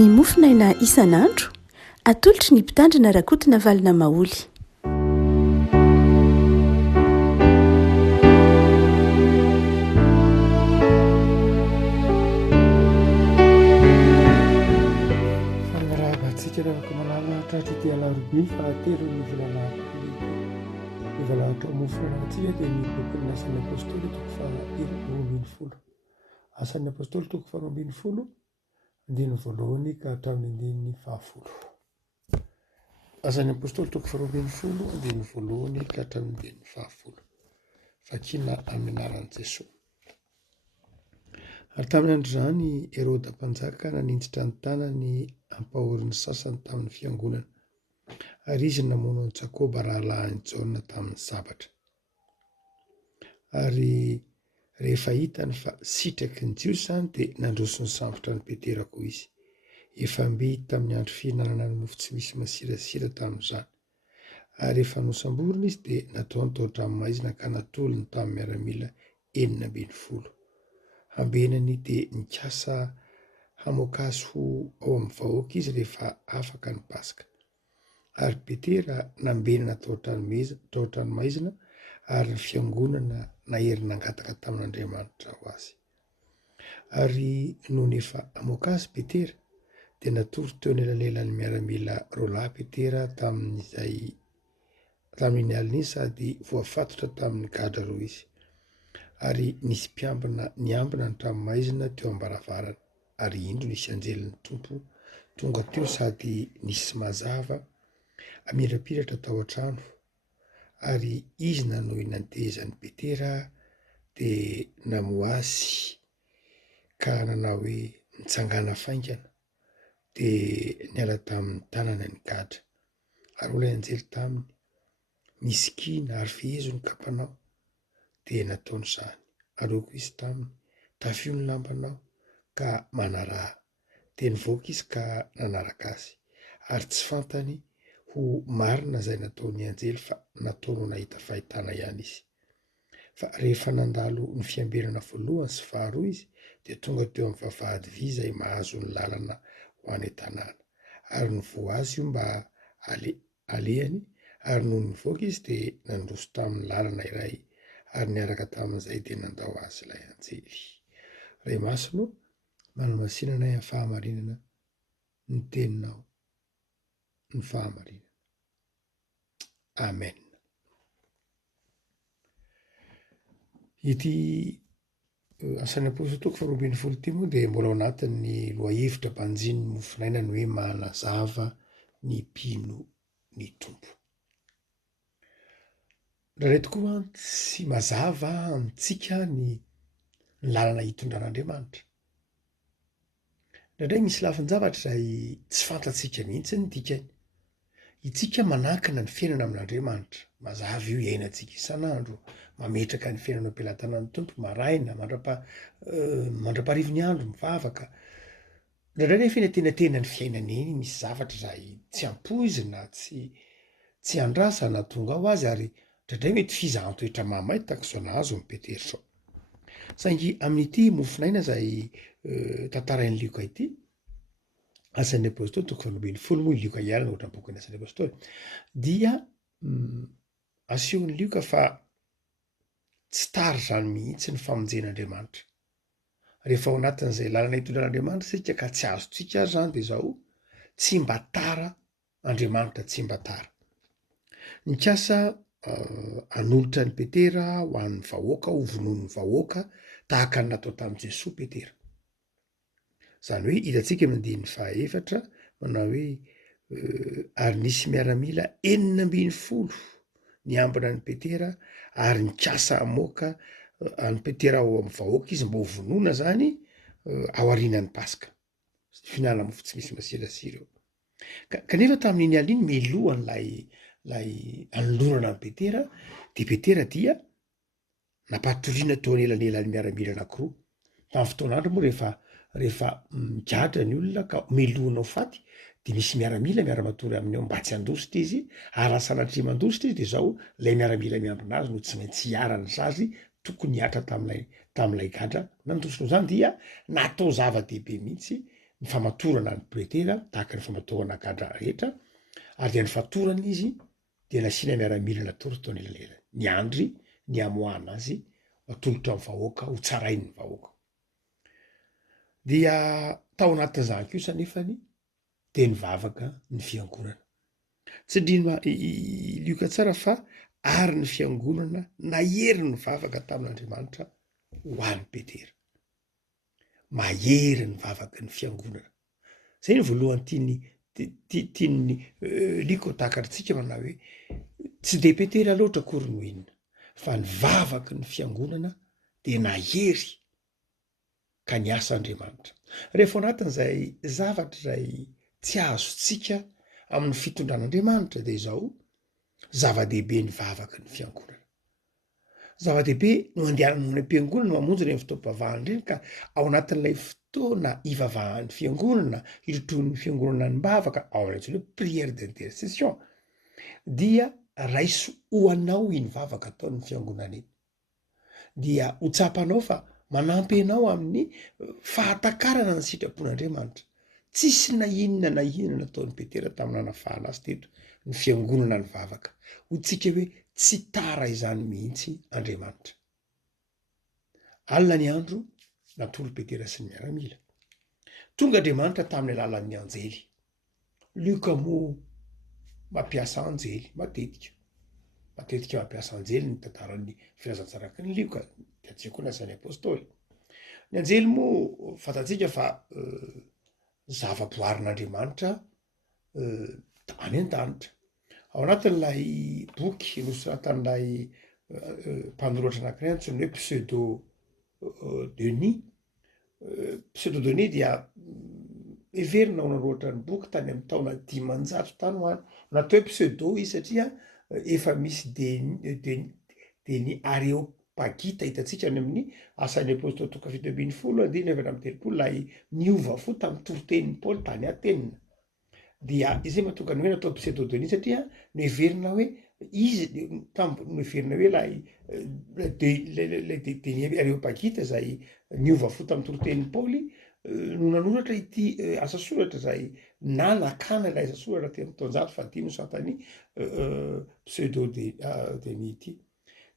Ny Mofonaina isan'andro atolotry ny Mpitandrina RAKOTONAVALONA Maholy. Fanarabantsika rehefa malala tratra ity Alarobia fahatelo ny volana Aprily. Ny volana tao Mofonainantsika dia ny bokin'ny asan'ny apôstôly toko faha-12. Asan'ny apôstôly toko faha-12 andiny voalohany ka hatramin'ny andiny fahafolo. Asan'ny apôstôly toko faha-12 andiny voalohany ka hatramin'ny andiny fahafolo. Vakina amin'ny anaran'i Jesosy. Ary tamin'ny andro izany Herôda mpanjaka nanintsitra ny tanany hampahory ny sasany tamin'ny fiangonana, ary izy namono an'i Jakoba rahalahiny Jaona tamin'ny sabatra. Ary rehefa hitany fa sitraky ny Jiosy izany dia nandroso ny sambotra ny Petera koa izy. Efa mby tamin'ny andro fihinanana ny mofo tsy misy masirasira tamin'izany. Ary rehefa nosamborina izy dia nataony tao an-dranomaizina ka natolony tamin'ny miaramila 12. Hambenany dia nikasa hamoaka azy ho ao amin'ny vahoaka izy rehefa afaka ny Paska. Ary Petera nambenana tao an-dranomaizina ary ny fiangonana nahery nangataka tamin'Andriamanitra ho azy. Ary noho efa hamoaka azy Petera dia natory teo anelanelan'ny miaramila roa lahy Petera tamin'ny alina sady voafatotra tamin'ny gadra roa izy. Ary nisy niambina ny ranomaizina teo am-baravarana, ary indro nisy anjelin'ny tompo tonga teo sady nisy mazava amirapiratra tao an-trano. Ary izy nanohy nantezan'ny Petera dia namoa azy ka nanao hoe nitsangana faingana dia niala tamin'ny tanana ny gadra. Ary olay anjely taminy misikina ary fehezo ny kapanao dia nataony izany. Aleoko izy taminy tafio ny lambanao ka manaraha, dia nivoaka izy ka nanaraka azy. Ary tsy fantany ho marina izay nataony anjely fa nataony ho nahita fahitana ihany izy. Fa rehefa nandalo ny fiambenana voalohany sy faharoa izy dia tonga teo amin'ny vavahady vy izay mahazo ny lalana ho any an-tanàna. Ary nivoa azy io mba alehany, ary noho nivoaka izy dia nandroso tamin'ny lalana iray, ary niaraka tamin'izay dia nandao azy ilay anjely. Ray masino, manamasinana ny fahamarinana ny teninao, ny fahamarinana. Amen. Ity asan'ny apôstôly toko faha-12 ity moa dia mbola ao anatin'ny lohahevitra mpanjin'ny Mofonaina ny hoe manazava ny mpino ny tompo. Raha tokoa tsy mazava amintsika ny lalana hitondran'Andriamanitra. Indray misy lafin-javatra izay tsy fantatsika mihitsy ny dikany. Itsika manankina ny fiainana amin'Andriamanitra. Mazava io iainantsika isan'andro, mametraka ny fiainana am-pelantanan'ny tompo, maraina, mandraparivo ny andro, mivavaka. Indray nefa eny an-tenatena ny fiainana eny misy zavatra izay tsy ampoizina, tsy andrasa na tonga ao azy, ary indray mety fizahan-toetra mamay tahak'izao nahazo ny Petera izao. Saingy amin'ity Mofonaina izay tantarain'ny Lioka ity, asan'ny apôstôly toko faha-12 moa Lioka Iarahana ohatran'ny bokin'ny asan'ny apôstôly, dia asehon'ny Lioka fa tsy tara izany mihitsy ny famonjen'Andriamanitra. Rehefa ao anatin'izay lalana hitondran'Andriamanitra isika ka tsy azontsika azy izany dia izao tsy mba tara Andriamanitra, tsy mba tara. Nikasa hanolotra ny Petera ho an'ny vahoaka, ho vonon'ny vahoaka tahaka ny natao tamin'i Jesosy Petera. Izany hoe hitantsika amin'ny andininy faha-4 manao hoe ary nisy miaramila 12 niambina ny Petera ary nikasa hamoaka any Petera ao amin'ny vahoaka izy mba ho vonona zany ao aorianan'ny Paska, fihinanana mofo tsy misy masirasira eo. Kanefa tamin'iny aliny milohany lay anolorana ny Petera, dia Petera dia napatoriana teo anelanelan'ny miaramila anankiroa. Tamin'ny fotoan'andro moa rehefa migadra ny olona ka milohana ho faty, dia misy miaramila miara-matory aminy ao mba tsy handositra izy, ary lasa sanatria mandositra izy dia izao ilay miaramila miambina azy no tsy maintsy hiarana sazy tokony hiatra tamin'ilay gadra nandositra. Izany dia natao zava-dehibe mihitsy ny famatorana ny Petera tahaka ny famatorana gadra rehetra, ary dia ny fatorana izy dia nasiana miaramila natoro tao elalela ny andry ny amoana azy atolotra amin'ny vahoaka ho tsarainy ny vahoaka. Dia tao anatin'izany kosa nefany dia nivavaka ny fiangonana. Tsy indrina lioka tsara fa ary ny fiangonana nahery ny vavaka tamin'Andriamanitra ho an'ny Petera. Mahery ny vavaka ny fiangonana. Zay ny voalohany tiany liko takatritsika manao hoe tsy de Petera loatra akory no inona, fa ny vavaka ny fiangonana de nahery ka ny asa Andriamanitra. Rehefa anatin'izay zavatra izay tsy azotsika amin'ny fitondran'Andriamanitra de izao zava-dehibe ny vavaka ny fiangonana. Zava-dehibe no andehanana ny am-piangonana mamonjy ireny fotoam-pivavahana ireny, ka ao anatin'ilay fotoana ivavahan'ny fiangonana, hiroton'ny fiangonana ny mbavaka, ao amin'ilay hoe prière d'intercession, dia raiso hoanao iny vavaka ataon'ny fiangonana iny. Dia ho tsapanao fa manampy anao amin'ny fahatakarana ny sitrapon'Andriamanitra. Tsisy na inona nataon'ny Petera tamin'ny nanafahana azy teto ny fiangonana ny vavaka. Ho tsika hoe tsy tara izany mihitsy Andriamanitra. Alina ny andro natolo Petera sy ny miaramila. Tonga Andriamanitra tamin'ny alalan'ny anjely. Lioka moa mampiasa anjely matetika mampiasa anjely ny tantaran'ny filazantsaraky ny lioka, tiantsika koa nasan'ny apôstôly. Ny anjely moa fantatsika fa zava-boarin'Andriamanitra any an-danitra. Ao anatin'ilay boky nosoratan'ilay mpanoratra anankiray antsoiny hoe pseudo-Denis dia everina ho nanoratra ny boky tany amin'ny taona 500 tany ho any. Natao hoe pseudo izy satria efa misy Denis Areopagita hitantsika any amin'ny asan'ny apôstôly toka 7:10 lay niova fo tamin'ny toritenin'ny Paoly tany Atenina. Dia izay mahatonga ny hoe natao pseudo-Denis satria noeverina hoe izy noeverina hoe lay Denis Areopagita zay niova fo tamin'ny toritenin'ny Paoly no nanoratra ity asa soratra zay nakana ilay asa soratra teny taonjato fa 5 satany pseudo-Denis ity.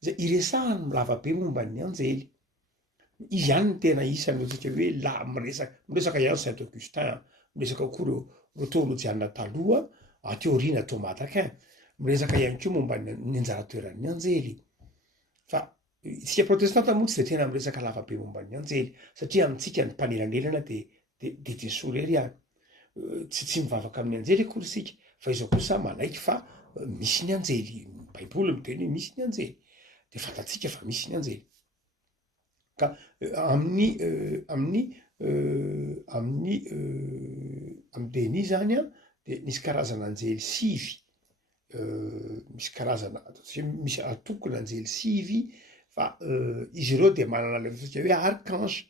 Zay iresahany milavabe momba ny anjely. Izy ihany ny tena isany ohatsika hoe la miresaka ihany Saint Augustin, miresaka koa reo teolojiana taloha teoriana Thomas d'Aquin, miresaka ihany koa momba ny anjara toeran'ny anjely. Fa isika protestanta moa tsy de tena miresaka lavabe momba ny anjely satria amintsika ny mpanelanelana de Jesosy rery ihany. Tsy mivavaka amin'ny anjely akory isika, fa izao kosa manaiky fa misy ny anjely. Baiboly miteny hoe misy ny anjely. De fantatsika fa misy ny anjely. Ka amin'ny Denis zany de misy karazana anjely sivy. Misy karazana misy atokony anjely sivy fa izy ireo de manana le fitsika hoe arkange,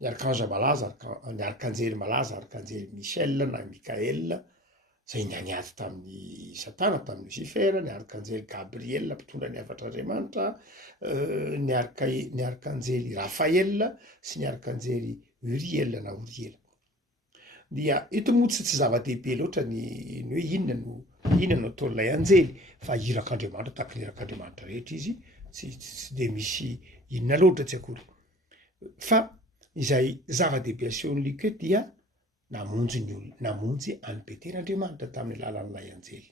ny arkange malaza, ny arkanjely malaza, arkanjely Michel na Michael, zay nianiady tamin'ny Satana, tamin'ny Lucifer, ny arkanjely Gabriel mpitondra ny havatr'Andriamanitra, ny arkanjely Raphaël sy ny arkanjely Uriel na Uriel. Dia ito moa tsy zava-dehibe loatra ny hoe inona no ataon'ilay anjely, fa irak'Andriamanitra tahaka ny irak'Andriamanitra rehetra izy, tsy de misy inona loatra tsy akory. Fa izay zava-dehibe asehon'ny liko dia namonjy an'ny Petera Andriamanitra tamin'ny alalan'ilay anjely.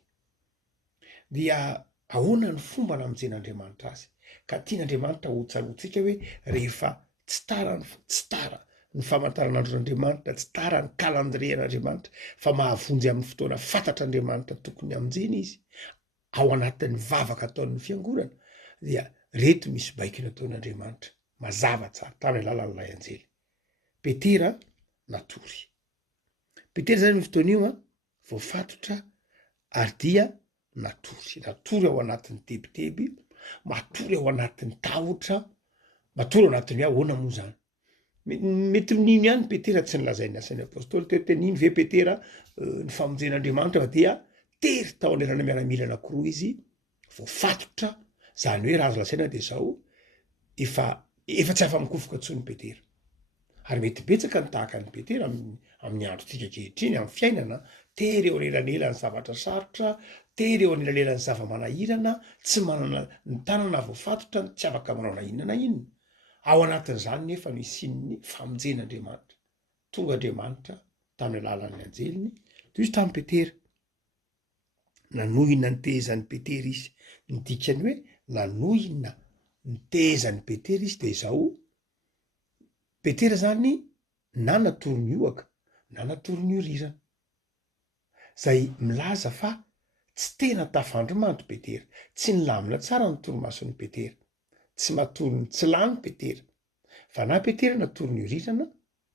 Dia ahoana ny fomba namonjen'Andriamanitra azy? Ka tian'Andriamanitra ho tsaroantsika hoe rehefa tsy tara ny famantaran'andron'Andriamanitra, tsy tara ny kalandrian'Andriamanitra, fa mahavonjy amin'ny fotoana fantatr'Andriamanitra tokony aminjeny izy ao anatin'ny vavaka ataon'ny fiangonana, dia reto misy baikina ataon'Andriamanitra mazava tsara tamin'ny alalan'ilay anjely. Petera natory. Petera zany fotoana io voafatotra ary dia natory ao anatin'ny tebiteby, matory ao anatin'ny tahotra, matory ao anatin'ny ahoana moa zany. Mety nino ihany Petera tsy nilazain'ny asan'ny apôstôly teo teniny ve Petera ny famonjen'Andriamanitra dia tery tao anerana miaramila anankiroa izy voafatotra, zany hoe raha azo lasaina de zao efa tsy afa-mikofoka tsony Petera. ary mety betsaka ny tahaka ny Petera amin'ny androtsika kehitriny amin'ny fiainana, tery eo anelanelan'ny zavatra sarotra, tery eo anelanelan'ny zava-manahirana, tsy manana ny tanana voafatotra, tsy afaka manao na inona na inona. Ao anatin'izany nefa no isian'ny famonjen'Andriamanitra. Tonga Andriamanitra tamin'ny alalan'ny anjeliny, toy izy tamin'ny Petera. Nanohina ny tehezan'ny Petera izy. Ny dikany hoe nanohina ny tehezan'ny Petera izy de izao. Petera zany na natory ohaka na natory ny rirana. Zay milaza fa tsy tena tafandromandry Petera, tsy nilamina tsara ny torimason'ny Petera, tsy matory ny tsy lany Petera. Fa na Petera natory ny rirana,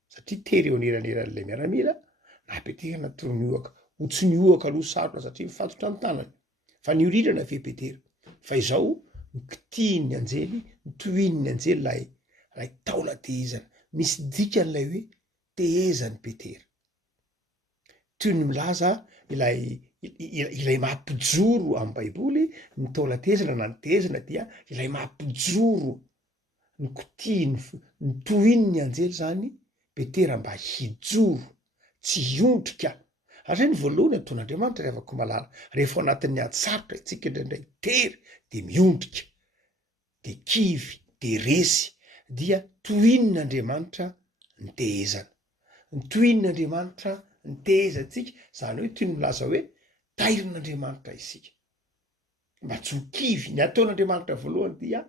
satria tery eo aneraneran'ilay miaramila, na Petera natory ny ohaka, ho tsy ny ohaka aloha sarotra satria mifatotra ny tanany. Fa ny rirana ve Petera. Fa izao nikitiany anjely, nitohin'ny anjely lay taola tehezana. Misy dikan'ilay hoe tehezan'ny Petera. Toy ny milaza ilay mampijoro amin'ny Baiboly, ny taola tehezana na ny tehezana dia ilay mampijoro, ny kotiny, ny tohin'ny anjely zany Petera mba hijoro, tsy hiondrika. Ary ny voalohany ataon'Andriamanitra ry havako malala, rehefa anatin'ny ady sarotra itsika indraindray tery de miondrika, de kivy, de resy, dia tohin'Andriamanitra ny tehezana. Ny tohin'Andriamanitra ny tehezantsika, zany hoe toy ny milaza hoe tairin'Andriamanitra isika. Mba tsy ho kivy. Ny ataon'Andriamanitra voalohany dia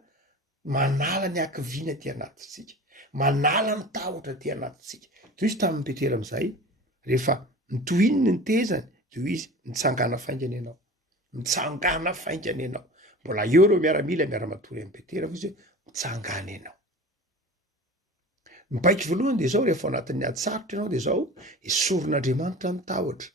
manala ny ankiviana ty anatintsika, manala ny tahotra ty anatintsika. Toy izy tamin'ny Petera am'izay, rehefa nitohininy ny tehezany, de izy mitsangana faingany ianao, mitsangana faingany ianao. Mbola eo reo miaramila miara-matory amin'ny Petera fa izy hoe mitsangana ianao. Mipaiky voalohany de zao, rehefa anatin'ny ady sarotra ianao de zao esorin'Andriamanitra ny tahotra.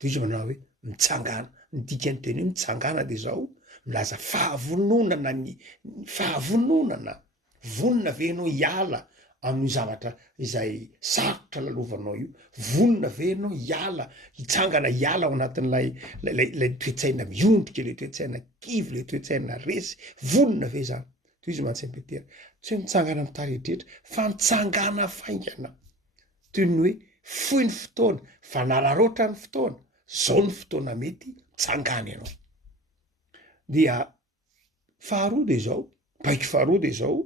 De izy manao hoe mitsangana. Ny dikany teny hoe mitsangana de zao milaza fahavononana, ny fahavononana. Vonona ve ianao hiala amin'ny zavatra izay sarotra lalovanao io? Vonona ve ianao hiala, hitsangana hiala ao anatin'lay toetsaina miondrika, le toetsaina kivy, le toetsaina resy? Vonona ve zany? Toy izy mantsy amin'ny Petera. Tsy hoe mitsangana amin'ny tarehitrehitra, fa mitsangana faingana. Toy ny hoe fohy ny fotoana, fa nalaroatra ny fotoana, zao ny fotoana mety, mitsangana ianao. Dia faharoa de zao, paiky faharoa de zao,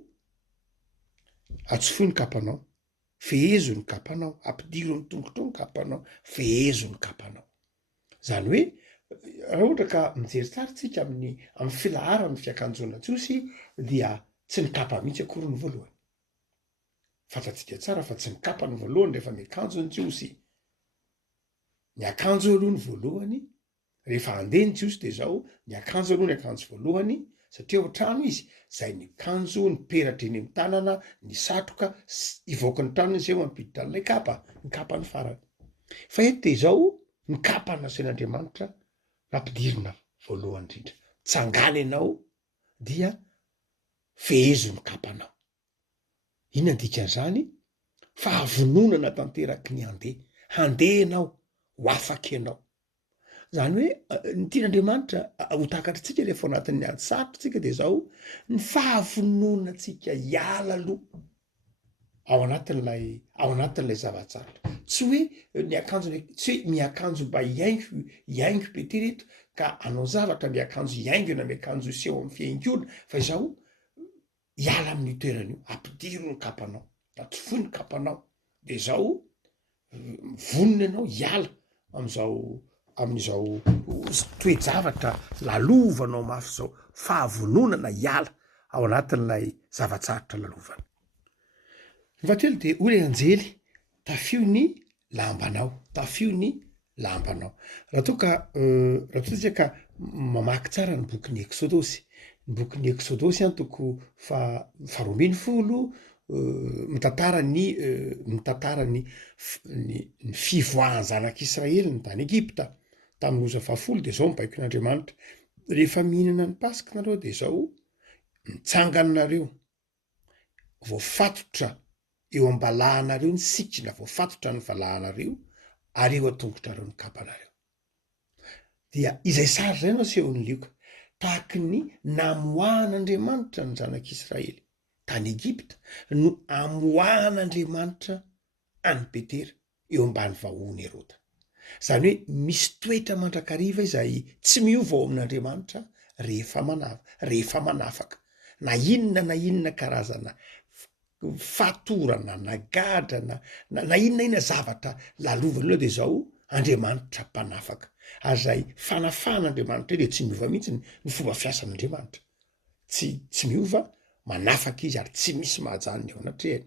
atsofoy ny kapanao, fehezo ny kapanao, ampidiro ny tongotrao ny kapanao, fehezo ny kapanao. Zany hoe raha ohatra ka mijery tsara tsika amin'ny filaharany fiakanjoana jiosy, dia tsy ny kapa mihitsy akory ny voalohany. Fantatsika tsara fa tsy ny kapa ny voalohany rehefa miakanjo ny jiosy. Ny akanjo aloha ny voalohany, rehefa andeha ny jiosy de zao, ny akanjo aloha ny akanjo voalohany, satria ohatrano izy, zay ny akanjo, ny peratra eny amin'ny tanana, ny satroka, ivoaka ny tanana izay mampiditra an'ilay kapa, ny kapa ny farany. Fa eto de zao, ny kapa nasean'Andriamanitra nampidirina voalohany indrindra. Tsangana ianao dia fehezo ny kapanao. Inona ny dikan'izany? Fahavononana tanteraky ny handeha. Handeha ianao, ho afaka ianao. Zany hoe ny tian'Andriamanitra ho takatritsika rehefa ao anatin'ny ady sarotra tsika de zao ny fahavononantsika hiala aloha ao anatin'lay zava-tsarotra. Tsy hoe miakanjo, tsy hoe miakanjo mba hiaingo Petera eto ka anao zavatra miakanjo hiaingo na miakanjo seho amin'ny fiaingona, fa izao hiala amin'ny toerana io, ampidiro ny kapanao, atsofoy ny kapanao, de zao vonona ianao hiala amin'izao toe-javatra lalovanao mafy zao, fahavononana hiala ao anatin'lay zava-tsarotra lalovana. Ny fahatelo de hoy anjely, tafio ny lambanao, tafio ny lambanao. Raha toa ka mamaky tsara ny bokin'ny Eksodosy, ny bokin'ny Eksodosy toko faharoambin'ny folo, mitantara ny fivoahan'ny zanak'Israely ny tany Egipta tamin'ny loza fahafolo. De zao mibaiko n'Andriamanitra, rehefa mihinana ny Pasika nareo de zao mitsanganareo, voafatotra eo ambalahanareo ny sikina, voafatotra ny valahanareo, ary eo atongotrareo ny kapanareo. Dia izay sary zay no asehon'ny lioka, tahaky ny namoahan'Andriamanitra ny zanak'Israely tany Egypta no amoahan'Andriamanitra any Petera eo ambany vahony Herota. Zany hoe misy toetra mandrakariva izay tsy miova ao amin'Andriamanitra rehefa manafaka na inona karazana fatorana na gadrana na inona zavatra lalovany aloha de zao Andriamanitra mpanafaka. Ary zay fanafan'Andriamanitra de tsy miova mihitsy ny fomba fiasan'Andriamanitra. Tsy miova, manafaka izy ary tsy misy mahajany ao anatrehany.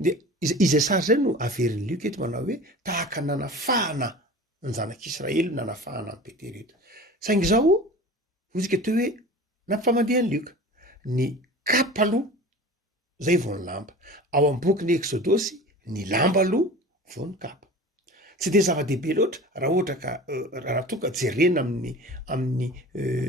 De izay sary zay no averin'ny Lioka eto manao hoe tahaka nanafahana ny zanak'Israely nanafahana ny Petera eto. Saingy zao ozy teo hoe nampamandehan'ny Lioka ny kapa aloha zay vao ny lamba. Ao amin'ny bokin'ny Exodosy ny lamba aloha vao ny kapa. Tsy de zava-dehibe loatra raha ohatra ka raha toka jerena amin'ny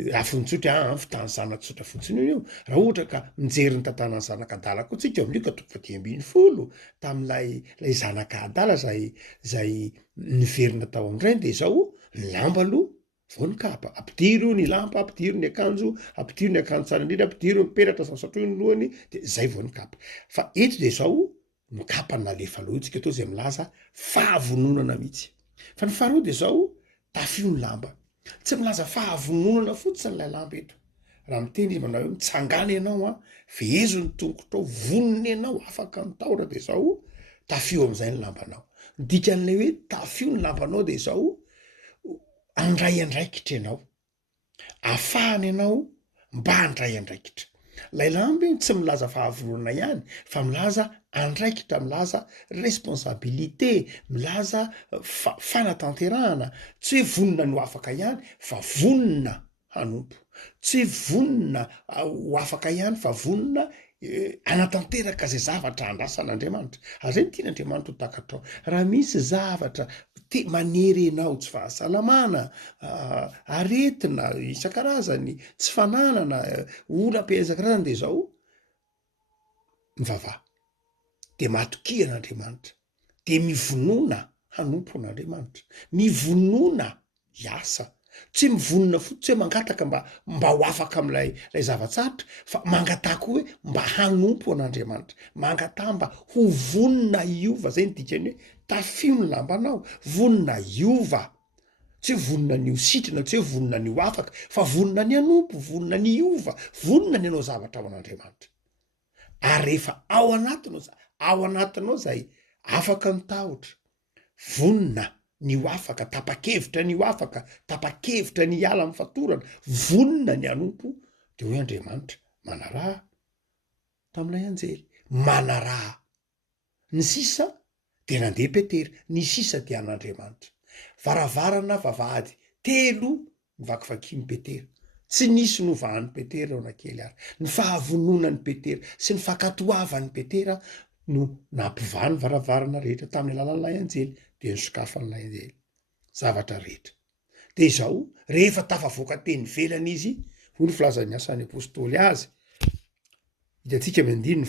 lafiny tsotra fitany zanaka tsotra fotsiny io. Raha ohatra ka mijery ny tantanany zanak'Adala koa tsika amin'ny Lioka 10 tam'lay zanak'Adala zay niverina tao am'ireny de zao ny lamba aloha vao ny kapa. Ampidiro ny lamba, ampidiro ny akanjo tsara indrindra, ampidiro ny peratra satrosatroy ny lohany de zay vao ny kapa. Fa eto de zao ny kapa nalefa aloha tsika atao zay milaza fahavononana mihitsy. Fa ny faharoa de zao tafio ny lamba. Tsy milaza fahavononana fotsiny lay lamba eto. Raha miteny izy manao hoe mitsangana ianao vezo ny tongotrao, vonona ianao afaka mitaora de zao tafio am'izay ny lambanao. Dikan'lay hoe tafio ny lambanao de zao andray andraikitra ianao. Afahany ianao mba andray andraikitra. Lay lamba tsy milaza fahavonona ihany fa milaza andraikitra, milaza responsabilité, milaza fanatanterahana. Tsy hoe vonona no afaka ihany fa vonona hanompo. Tsy vonona ho afaka ihany fa vonona anatanteraka zay zavatra andrasan'Andriamanitra. Ary zay tian'Andriamanitra ho takatrao. Raha misy zavatra manery anao tsy fahasalamana, aretina isan-karazany, tsy fananana, olam-pe isan-karazany de zao mivavah. De matokian'Andriamanitra. De mivonona hanompo an'Andriamanitra. Mivonona hiasa. Tsy mivonona fotsy hoe mangataka mba ho afaka am'lay zavatsarotra, fa mangataka hoe mba hanompo an'Andriamanitra. Mangataka mba ho vonona hiova. Zay ny dikany hoe tafio ny lambanao, vonona hiova. Tsy vonona ny ho sitrana, tsy hoe vonona ny ho afaka, fa vonona ny hanompo, vonona ny hiova, vonona ny hanao zavatra ao an'Andriamanitra. Ary rehefa ao anatinao zay afaka mitahotra, vonona ny ho afaka, tapa-kevitra ny ho afaka, tapa-kevitra ny hiala amin'ny fatorana, vonona ny hanompo, de hoe Andriamanitra manaraha tam'ilay anjely, manaraha. Ny sisa de nandeha Petera, ny sisa de an'Andriamanitra. Varavarana vavahady 3 nivakivakian'ny Petera. Tsy nisy novahan'ny Petera ao anan-kely ary. Ny fahavononan'ny Petera sy ny fankatoavan'ny Petera no nampivany varavarana rehetra tamin'ny alalan'ilay anjely de nisokafan'ilay anjely zavatra rehetra. De zao rehefa tafavoaka teny velany izy, hoy ny filazan'ny asan'ny apôstôly azy. Hitantsika amin'ny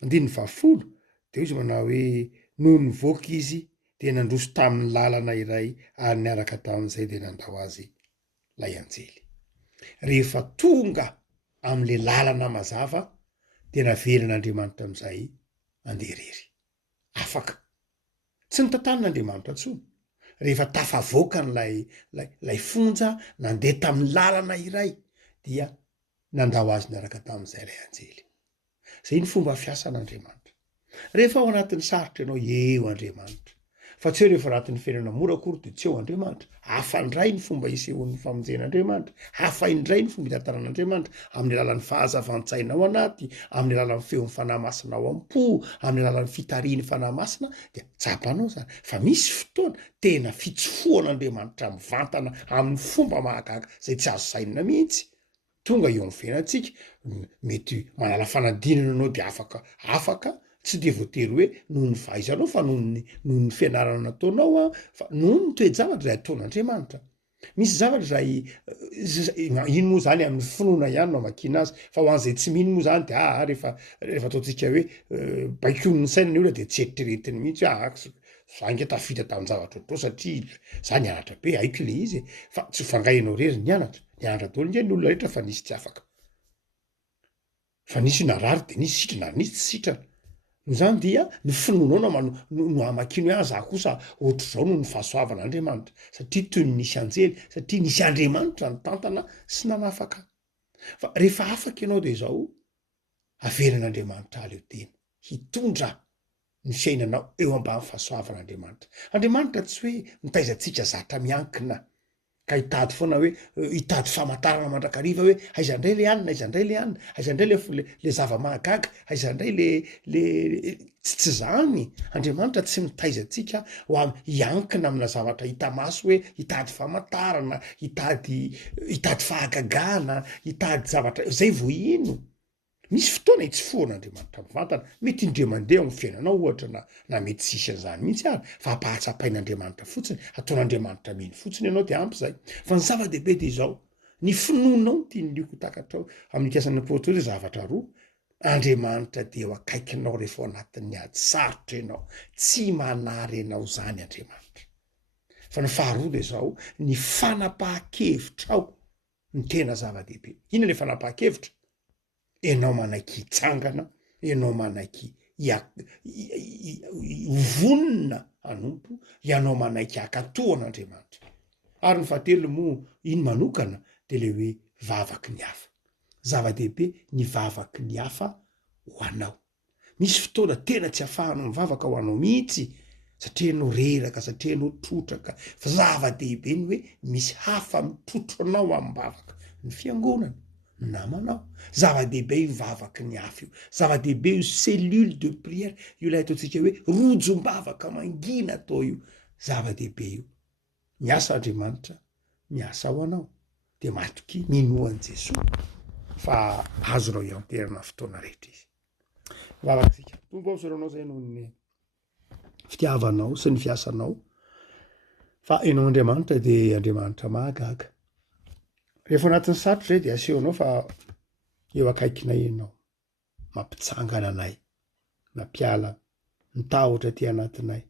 20 de izy manao hoe noho nivoaka izy de nandroso tamin'ny lalana iray ary niaraka tamin'izay de nandao azy lay anjely. Rehefa tonga am'le lalana mazava de navelan'Andriamanitra am'izay anderery. Afaka. Tsy nitantan'Andriamanitra tsony. Rehefa tafavoaka lay fonja nandeha tamin'ny lalana iray dia nandao azy niaraka tamin'izay lay anjely. Zay ny fomba fiasan'Andriamanitra. Rehefa ao anatin'ny sarotra ianao eo Andriamanitra. Fa tsy hoe rehefa anatin'ny fiainana mora akory de tsy eo Andriamanitra. Hafa indray ny fomba isehon'ny famonjen'Andriamanitra, hafa indray ny fomba hitantaran'Andriamanitra amin'ny alalan'ny fahazavan-tsaina ao anaty, amin'ny alalan'ny feon'ny fanahy masina ao am-po, amin'ny alalan'ny fitarian'ny fanahy masina, de tsapanao zany. Fa misy fotoana tena fitsofoan'Andriamanitra mivantana amin'ny fomba mahagaga zay tsy azo sainina mihitsy. Tonga eo amin'ny fiainantsika mety manala fanadinana anao de afaka tsy de voatery hoe noho ny fahaizanao fa noho ny fianarana nataonao fa noho ny toe-javatra zay ataon'Andriamanitra. Misy zavatra zay ino moa zany amin'ny finoana ihany no amakiana azy, fa ho an'izay tsy mino moa zany de rehefa ataontsika hoe baikonin'ny sainany olona de tsy eritreretiny mihitsy hoe za nge tafita tamin'ny zavatra otrao satria za nianatra be haiko le izy fa tsy fangainao rery nianatra daholo nge ny olona rehetra fa nisy tsy afaka. fa nisy narary de nisy sitrana nisy tsy sitrana no zany dia ny finoanao no amakino hoe za kosa ohatr' zao no ny fahasoavan'Andriamanitra satria toy ny nisy anjely satria nisy Andriamanitra ny tantana sy nanafaka fa rehefa afaka ianao de zao averan'Andriamanitra aleo tena hitondra ny fiainanao eo ambany fahasoavan'Andriamanitra. Andriamanitra tsy hoe mitaizantsika zatra miankina ka hitady foana hoe hitady famantarana mandrakariva hoe aizandray le anina aizandray le anina aizandray le zava-mahagaga aizandray le tsy zany. Andriamanitra tsy mitaizantsika ho hiankina amina zavatra hita maso hoe hitady famantarana hitady fahagagana hitady zavatra zay vo ino. Misy fotoana tsy foan'Andriamanitra mivantana mety indre mandeha amin'ny fiainanao ohatra na mety sisy an'izany mihitsy ary fa hampahatsapain'Andriamanitra fotsiny ataon'Andriamanitra miny fotsiny ianao de ampy zay fa ny zava-dehibe de zao ny finoanao tiany lioko takatrao amin'ny kasan'ny apôstôly hoe zavatra roa Andriamanitra de eo akaikinao rehefa ao anatin'ny ady sarotra ianao tsy manary ianao zany Andriamanitra fa ny faharoa de zao ny fanapahan-kevitrao ny tena zava-dehibe. Ina le fanapahan-kevitra? Ianao manaiky hitsangana ianao manaiky hovonina anompo ianao manaiky hakatohan'Andriamanitra ary ny fahatelo moa iny manokana de le hoe vavaky ny hafa. Zava-dehibe ny vavaky ny hafa ho anao. Misy fotoana tena tsy afahanao mivavaka ho anao mihitsy satria anao reraka satria anao trotraka fa zava-dehibe ny hoe misy hafa mitrotro anao amin'ny bavaka ny fiangonana namanao. Zava-dehibe io vavaky ny hafa io zava-dehibe io cellule de prière io lay ataontsika hoe rojom-bavaka mangina atao io zava-dehibe io. Miasa Andriamanitra miasa ho anao de matoky minoan Jesosy fa azonao ianterana fotoana rehetra izy. Vavakasika tombo aosoranao zay noho ny fitiavanao sy ny fiasanao fa ianao Andriamanitra de Andriamanitra mahagaga. Rehefa anatin'ny sarotra zay de asehonao fa eo akaikinay ianao mampitsangana anay mampiala mitahotra ty anatinay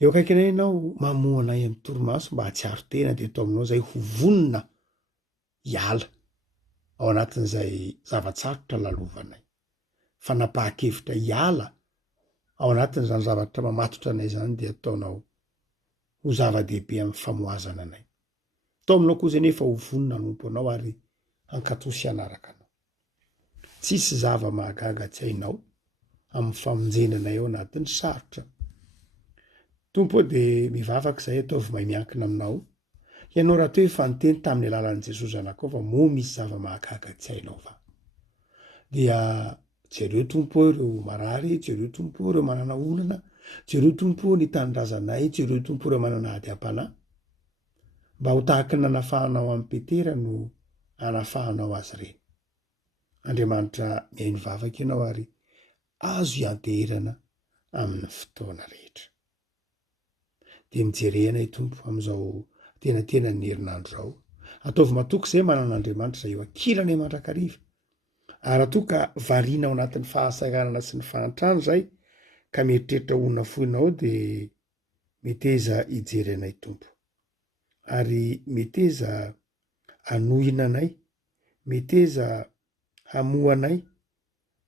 eo akaikinay ianao mamoanay amin'ny torimaso mba hatsiaro tena de atao aminao zay hovonina hiala ao anatin'izay zavatsarotra lalovanay fanapahan-kevitra hiala ao anatin'izany zavatra mamatotra anay zany de ataonao ho zava-dehibe amin'ny famoazana anay. Tao aminao koa zay nefa hovonina anompo anao ary ankatosy anaraka anao. Tsisy zava-mahagaga tsy hainao amin'ny famonjenanay ao anatin'ny sarotra. Tompo de mivavaka zay ataovy mahay miankina aminao. Ianao raha toe fanonteny tamin'ny alalan'i Jesosy zanakao fa moa misy zava-mahagaga tsy hainao va? Dia jereo tompo ireo marary, jereo tompo ireo manana olana, jereo tompo ny tanindrazanay, jereo tompo ireo manana ady am-panahy. Mba ho tahaka ny nanafahanao amin'ny Petera no anafahanao azy reny. Andriamanitra mihaino vavaka ianao ary azo ianteherana amin'ny fotoana rehetra. De mijerena tompo amin'izao tena ny herinandro zao. Ataovy matoky zay manan'Andriamanitra zay eo akilany mandrakariva. Ary atoka variana ao anatin'ny fahasaganana sy ny fahantrano zay ka mieritreritra onona foinao de meteza ijerenay tompo. Ary meteza anohina anay, meteza hamoanay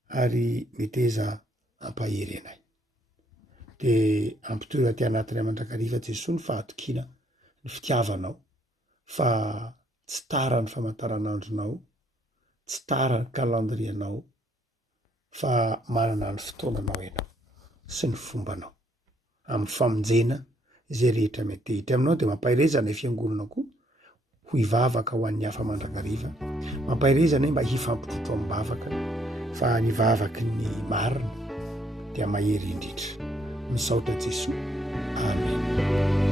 ary meteza ampahery anay. De ampitory aty anatin'ny mandrakariva Jesosy ny fahatokiana ny fitiavanao fa tsy tara ny famantaranandronao, tsy tara ny kalandrianao fa manana ny fotoananao ianao sy ny fombanao amin'ny famonjena izay rehetra mety hita aminao de mampahirezana ny fiangonana koa ho hivavaka ho an'ny hafa mandrakariva, mampahirezana mba hifampitrotro amin'ny bavaka fa ny vavaky ny marina dia mahery indritra. Misaotra Jesosy. Amen.